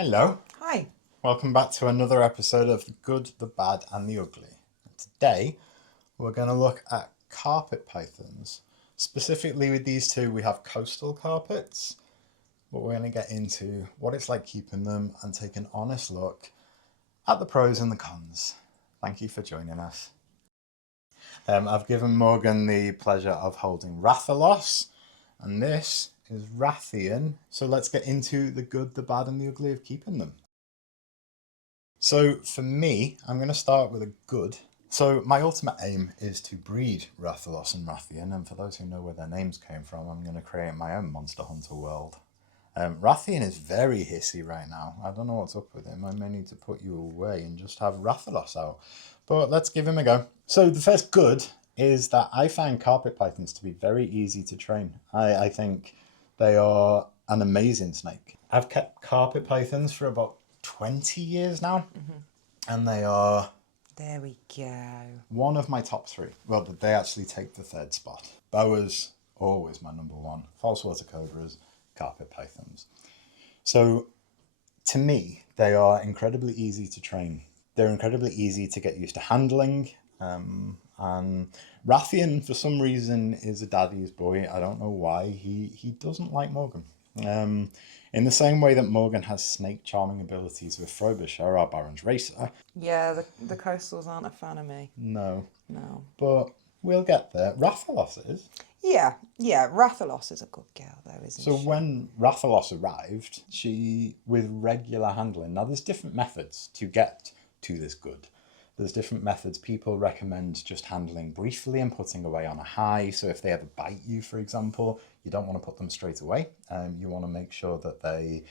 Hello. Hi. Welcome back to another episode of The Good, the Bad and the Ugly. Today we're going to look at carpet pythons. Specifically with these two we have coastal carpets, but we're going to get into what it's like keeping them and take an honest look at the pros and the cons. Thank you for joining us. I've given Morgan the pleasure of holding Rathalos, and this is Rathian. So let's get into the good, the bad and the ugly of keeping them. So for me, I'm going to start with a good. So my ultimate aim is to breed Rathalos and Rathian, and for those who know where their names came from, I'm going to create my own Monster Hunter world. Rathian is very hissy right now. I don't know what's up with him. I may need to put you away and just have Rathalos out. But let's give him a go. So the first good is that I find carpet pythons to be very easy to train. I think they are an amazing snake. I've kept carpet pythons for about 20 years now, and they are... There we go. one of my top three. Well, they actually take the third spot. Boas, always my number one. False water cobras, carpet pythons. So, to me, they are incredibly easy to train. They're incredibly easy to get used to handling. And Rathian, for some reason, is a daddy's boy. I don't know why. He doesn't like Morgan. In the same way that Morgan has snake charming abilities with Frobisher, our Baron's racer. Yeah, the coastals aren't a fan of me. No. No. But we'll get there. Rathalos is. Yeah. Rathalos is a good girl, though, isn't So she? when Rathalos arrived, with regular handling, now there's different methods to get to this good. There's different methods. People recommend just handling briefly and putting away on a high. So if they ever bite you, for example, you don't want to put them straight away. You want to make sure that they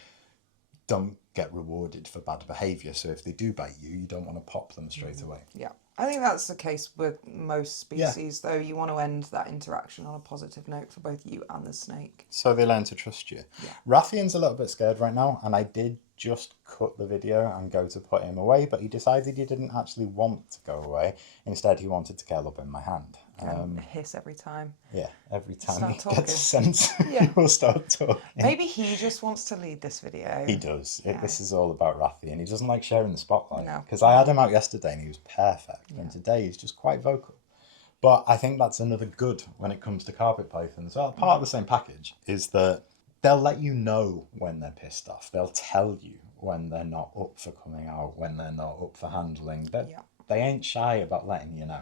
don't get rewarded for bad behaviour. So if they do bite you, you don't want to pop them straight away. Yeah. I think that's the case with most species, though. You want to end that interaction on a positive note for both you and the snake. So they learn to trust you. Yeah. Rathian's a little bit scared right now, and I did just cut the video and go to put him away, but he decided he didn't actually want to go away. Instead, he wanted to curl up in my hand. Hiss every time. Yeah, every time Start he talking. gets a sense, Yeah. he will start talking. Maybe he just wants to lead this video. He does. Yeah. This is all about Rathian. He doesn't like sharing the spotlight. No. Because I had him out yesterday and he was perfect, and today he's just quite vocal. But I think that's another good when it comes to carpet pythons. Well, part of the same package is that they'll let you know when they're pissed off. They'll tell you when they're not up for coming out, when they're not up for handling. They ain't shy about letting you know.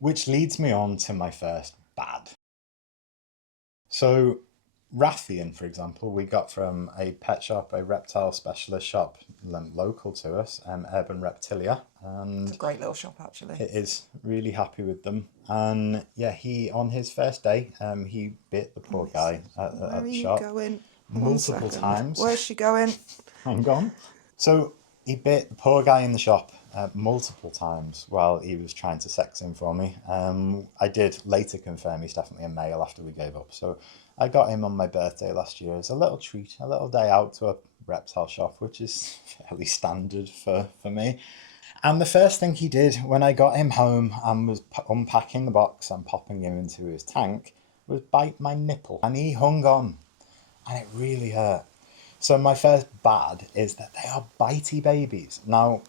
Which leads me on to my first bad. So Rathian, for example, we got from a pet shop, a reptile specialist shop local to us, Urban Reptilia. And It's a great little shop, actually. it is. Really happy with them. And yeah, on his first day, he bit the poor guy at the shop. Where are you going? Multiple times. Where's she going? Hang on. So he bit the poor guy in the shop multiple times while he was trying to sex him for me. I did later confirm he's definitely a male after we gave up. So I got him on my birthday last year as a little treat, a little day out to a reptile shop, which is fairly standard for me. And the first thing he did when I got him home and was unpacking the box and popping him into his tank was bite my nipple. And he hung on, and it really hurt. So my first bad is that they are bitey babies. Now,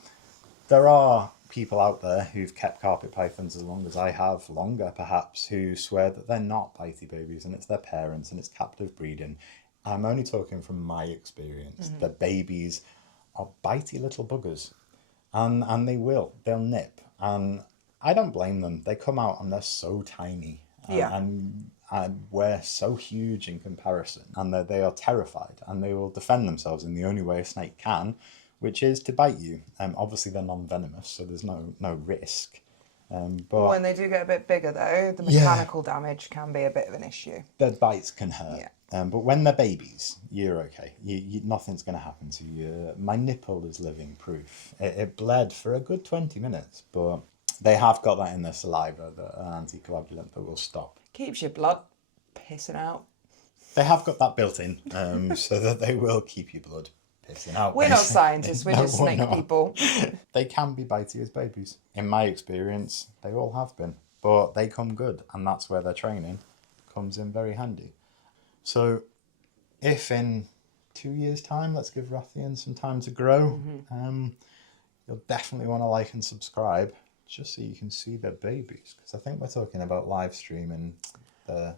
there are people out there who've kept carpet pythons as long as I have, longer perhaps, who swear that they're not bitey babies and it's their parents and it's captive breeding. I'm only talking from my experience. The babies are bitey little buggers, and they'll nip. And I don't blame them. They come out and they're so tiny. And we're so huge in comparison, and that they are terrified, and they will defend themselves in the only way a snake can, which is to bite you. Obviously they're non-venomous, so there's no risk. But When they do get a bit bigger, though, the mechanical damage can be a bit of an issue. their bites can hurt. But when they're babies, you're okay. Nothing's going to happen to you. My nipple is living proof. It bled for a good 20 minutes, but they have got that in their saliva, an anticoagulant that will stop. Keeps your blood pissing out. They have got that built in, so that they will keep your blood pissing out. We're not scientists, we're just snake people. They can be bitey as babies. In my experience, they all have been. But they come good, and that's where their training comes in very handy. So if in 2 years' time. Let's give Rathian some time to grow. You'll definitely want to like and subscribe just so you can see their babies, because I think we're talking about live streaming the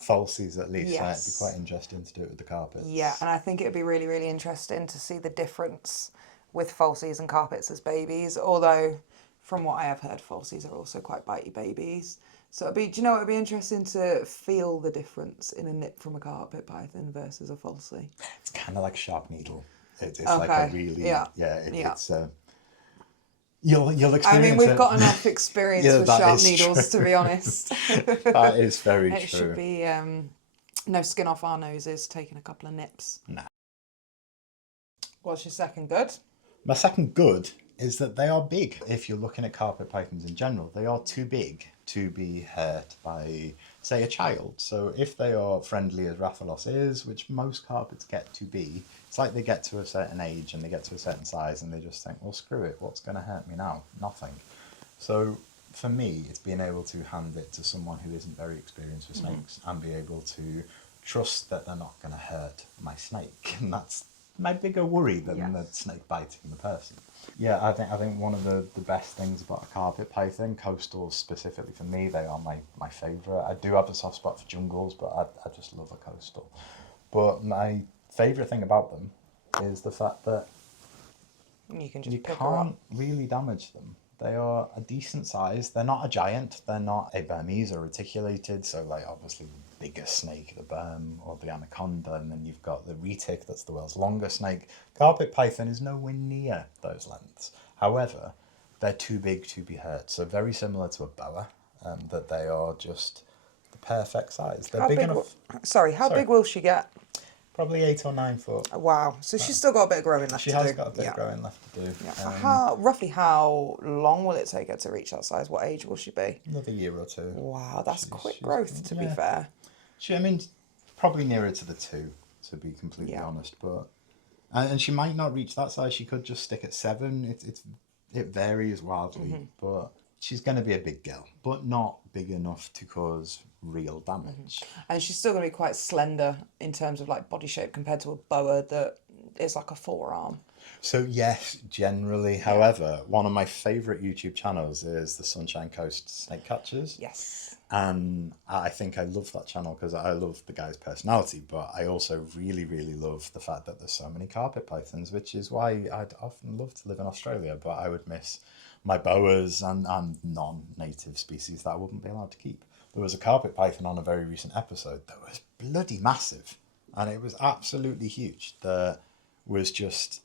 falsies at least. So it'd be quite interesting to do it with the carpets. Yeah, and I think it would be really, really interesting to see the difference with falsies and carpets as babies, although from what I have heard, falsies are also quite bitey babies. So do you know, it'd be interesting to feel the difference in a nip from a carpet python versus a falsie. It's kind of like sharp needle. It's like a really, it's you'll experience. I mean, we've got enough experience with sharp needles, to be honest. That is very true. It should be no skin off our noses, taking a couple of nips. Nah. What's your second good? My second good is that they are big. If you're looking at carpet pythons in general, they are too big to be hurt by, say, a child. So if they are friendly as Rathalos is, which most carpets get to be, it's like they get to a certain age and they get to a certain size and they just think, well, screw it, what's going to hurt me now? Nothing. So for me, it's being able to hand it to someone who isn't very experienced with snakes and be able to trust that they're not going to hurt my snake. And that's my bigger worry than the snake biting the person. Yeah, I think one of the best things about a carpet python, coastals specifically for me, they are my favourite. I do have a soft spot for jungles, but I just love a coastal. But my favourite thing about them is the fact that you can't really damage them. They are a decent size. They're not a giant. They're not a Burmese or reticulated. So, like, obviously the biggest snake, the Burm or the anaconda, and then you've got the retic, that's the world's longest snake. Carpet python is nowhere near those lengths. However, they're too big to be hurt. So very similar to a boa, that they are just the perfect size. They're big enough. How big will she get? Probably 8 or 9 foot. Wow. So she's still got a bit of growing left to do. She has got a bit of growing left to do. Yeah. Roughly how long will it take her to reach that size? What age will she be? Another year or 2. Wow, that's quick growth, to be fair. I mean, probably nearer to the 2, to be completely honest. But and she might not reach that size. She could just stick at 7. It varies wildly, but she's going to be a big girl, but not big enough to cause real damage. And she's still going to be quite slender in terms of like body shape compared to a boa that is like a forearm. So yes, generally. However, one of my favourite YouTube channels is the Sunshine Coast Snake Catchers. Yes. And I think I love that channel because I love the guy's personality, but I also really, really love the fact that there's so many carpet pythons, which is why I'd often love to live in Australia, but I would miss my boas and non-native species that I wouldn't be allowed to keep. There was a carpet python on a very recent episode that was bloody massive, and it was absolutely huge. There was just...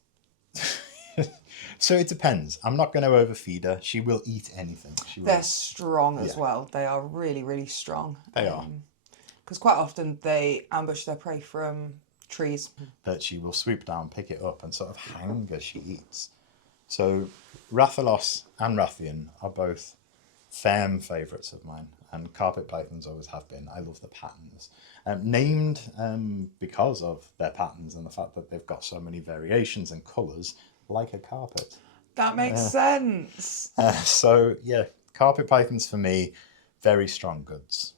So it depends. I'm not going to overfeed her. She will eat anything. They're strong as well. They are really, really strong. They are. Because quite often they ambush their prey from trees. That she will swoop down, pick it up, and sort of hang as she eats. So Rathalos and Rathian are both firm favourites of mine, and carpet pythons always have been. I love the patterns. Named because of their patterns and the fact that they've got so many variations and colours, like a carpet. That makes sense. So yeah, carpet pythons for me, very strong goods.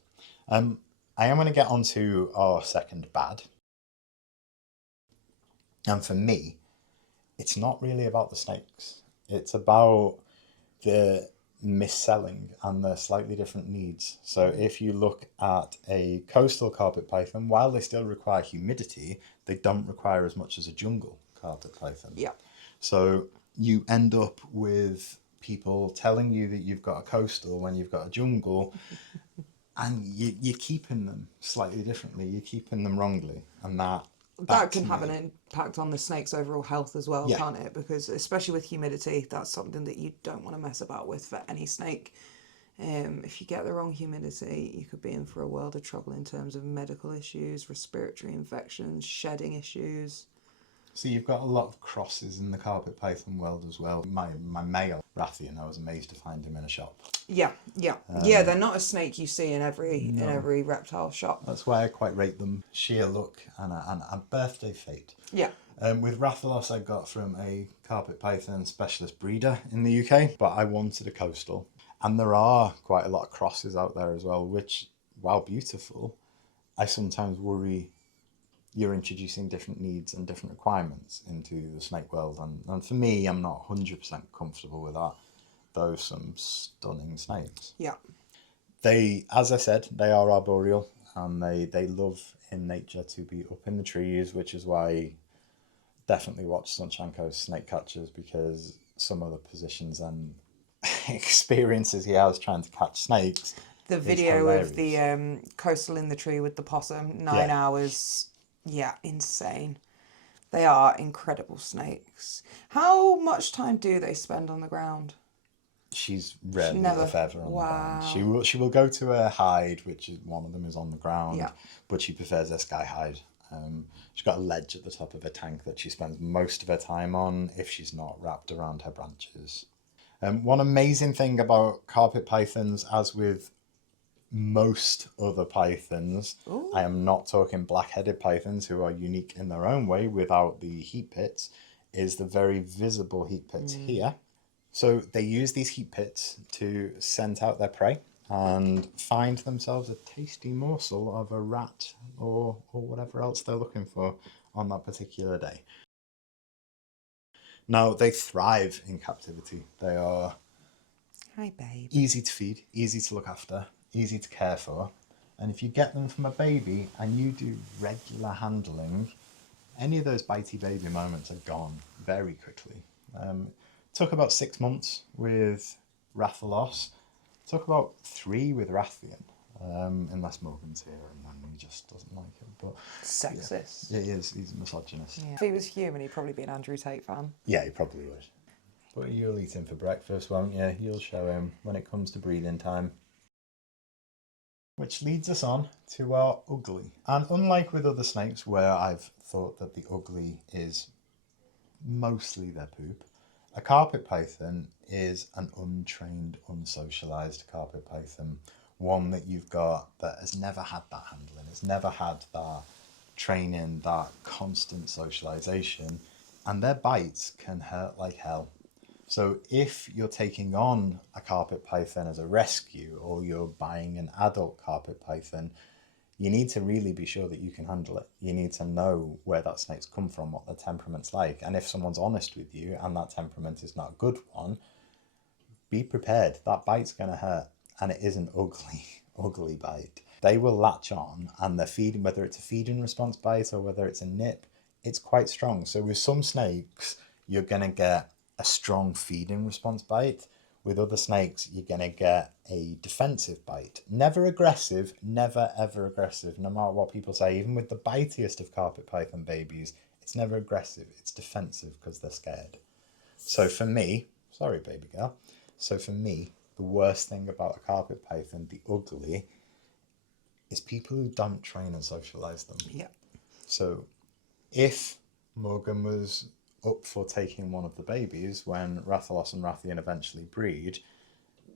I am going to get on to our second bad. And for me, it's not really about the snakes. It's about the misselling and the slightly different needs. So if you look at a coastal carpet python, while they still require humidity, they don't require as much as a jungle carpet python. Yeah. So you end up with people telling you that you've got a coastal when you've got a jungle, and you're keeping them slightly differently. You're keeping them wrongly, and that can have an impact on the snake's overall health as well, can't it? Because especially with humidity, that's something that you don't want to mess about with for any snake. If you get the wrong humidity, you could be in for a world of trouble in terms of medical issues, respiratory infections, shedding issues. So you've got a lot of crosses in the carpet python world as well. My male Rathian, I was amazed to find him in a shop. Yeah. They're not a snake you see in every reptile shop. That's why I quite rate them. Sheer look and a birthday fate. Yeah. With Rathalos, I got from a carpet python specialist breeder in the UK, but I wanted a coastal. And there are quite a lot of crosses out there as well, which, while beautiful, I sometimes worry you're introducing different needs and different requirements into the snake world. And for me, I'm not 100% comfortable with that. Though some stunning snakes. Yeah. They, as I said, they are arboreal, and they love in nature to be up in the trees, which is why definitely watch Sunshine Coast Snake Catchers, because some of the positions and experiences he has trying to catch snakes. The video of the coastal in the tree with the possum, 9 hours. Yeah, insane. They are incredible snakes. How much time do they spend on the ground? She's rarely, if ever, on the ground. She will go to her hide, which is one of them is on the ground, but she prefers her sky hide. She's got a ledge at the top of her tank that she spends most of her time on if she's not wrapped around her branches. One amazing thing about carpet pythons, as with most other pythons, I am not talking black-headed pythons who are unique in their own way without the heat pits, is the very visible heat pits here. So they use these heat pits to scent out their prey and find themselves a tasty morsel of a rat or whatever else they're looking for on that particular day. Now, they thrive in captivity. They are easy to feed, easy to look after, easy to care for. And if you get them from a baby and you do regular handling, any of those bitey baby moments are gone very quickly. Took about 6 months with Rathalos. Took about 3 with Rathian, unless Morgan's here and then he just doesn't like it. But sexist. Yeah, he is. He's a misogynist. Yeah. If he was human, he'd probably be an Andrew Tate fan. Yeah, he probably would. But you'll eat him for breakfast, won't you? You'll show him when it comes to breeding time. Which leads us on to our ugly. And unlike with other snakes, where I've thought that the ugly is mostly their poop, a carpet python is an untrained, unsocialized carpet python. One that you've got that has never had that handling, has never had that training, that constant socialization, and their bites can hurt like hell. So if you're taking on a carpet python as a rescue, or you're buying an adult carpet python, you need to really be sure that you can handle it. You need to know where that snake's come from, what their temperament's like. And if someone's honest with you and that temperament is not a good one, be prepared. That bite's going to hurt. And it is an ugly, ugly bite. They will latch on, and they're feeding, whether it's a feeding response bite or whether it's a nip, it's quite strong. So with some snakes, you're going to get a strong feeding response bite. With other snakes, you're going to get a defensive bite. Never aggressive, never ever aggressive, no matter what people say. Even with the bitiest of carpet python babies, it's never aggressive, it's defensive because they're scared. So for me, sorry baby girl, so for me, the worst thing about a carpet python, the ugly, is people who don't train and socialise them. Yeah. So if Morgan was up for taking one of the babies when Rathalos and Rathian eventually breed,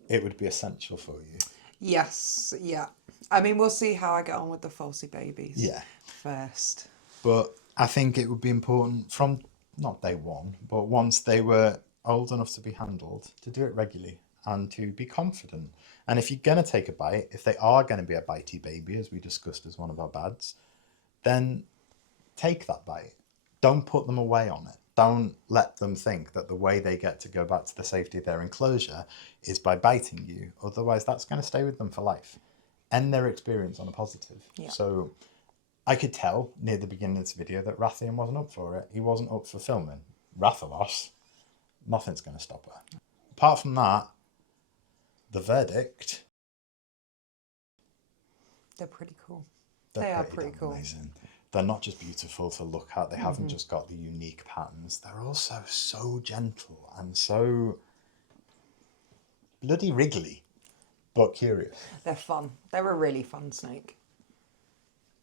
it would be essential for you. Yes, yeah. I mean, we'll see how I get on with the falsy babies first. But I think it would be important from, not day one, but once they were old enough to be handled, to do it regularly and to be confident. And if you're going to take a bite, if they are going to be a bitey baby, as we discussed as one of our bads, then take that bite. Don't put them away on it. Don't let them think that the way they get to go back to the safety of their enclosure is by biting you. Otherwise, that's going to stay with them for life. End their experience on a positive. Yeah. So I could tell near the beginning of this video that Rathian wasn't up for it. He wasn't up for filming. Rathalos, nothing's going to stop her. Apart from that, the verdict... They're pretty cool. They are pretty cool. Amazing. They're not just beautiful to look at. They haven't just got the unique patterns. They're also so gentle and so bloody wriggly, but curious. They're fun. They're a really fun snake.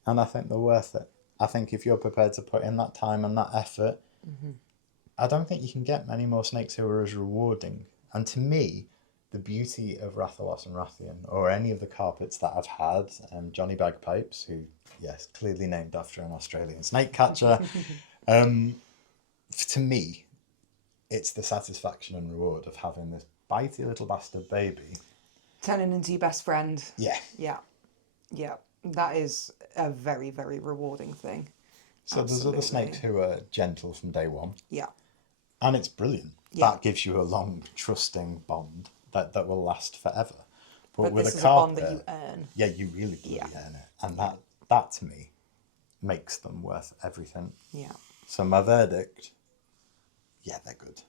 And I think they're worth it. I think if you're prepared to put in that time and that effort, I don't think you can get many more snakes who are as rewarding. And to me, the beauty of Rathalos and Rathian, or any of the carpets that I've had, Johnny Bagpipes, who, yes, clearly named after an Australian snake catcher, to me, it's the satisfaction and reward of having this bitey little bastard baby. Turning into your best friend. Yeah. Yeah. Yeah. That is a very, very rewarding thing. So there's other snakes who are gentle from day one. Yeah. And it's brilliant. Yeah. That gives you a long, trusting bond that will last forever. But with this a is carpet, a bond that you earn. Yeah, you really earn it. And that to me makes them worth everything. Yeah. So my verdict, yeah, they're good.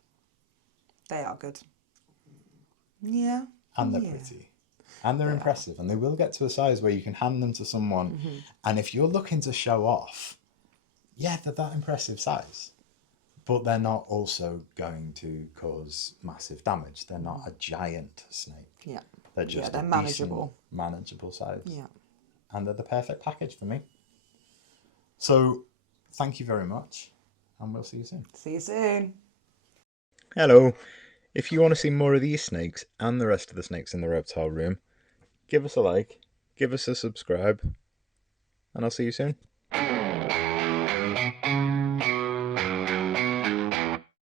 They are good. Yeah. And they're pretty. And they're impressive. And they will get to a size where you can hand them to someone. Mm-hmm. And if you're looking to show off, yeah, they're that impressive size. But they're not also going to cause massive damage. They're not a giant snake. Yeah. They're just they're manageable. Manageable size. Yeah. And they're the perfect package for me. So, thank you very much. And we'll see you soon. See you soon. Hello. If you want to see more of these snakes and the rest of the snakes in the reptile room, give us a like, give us a subscribe, and I'll see you soon.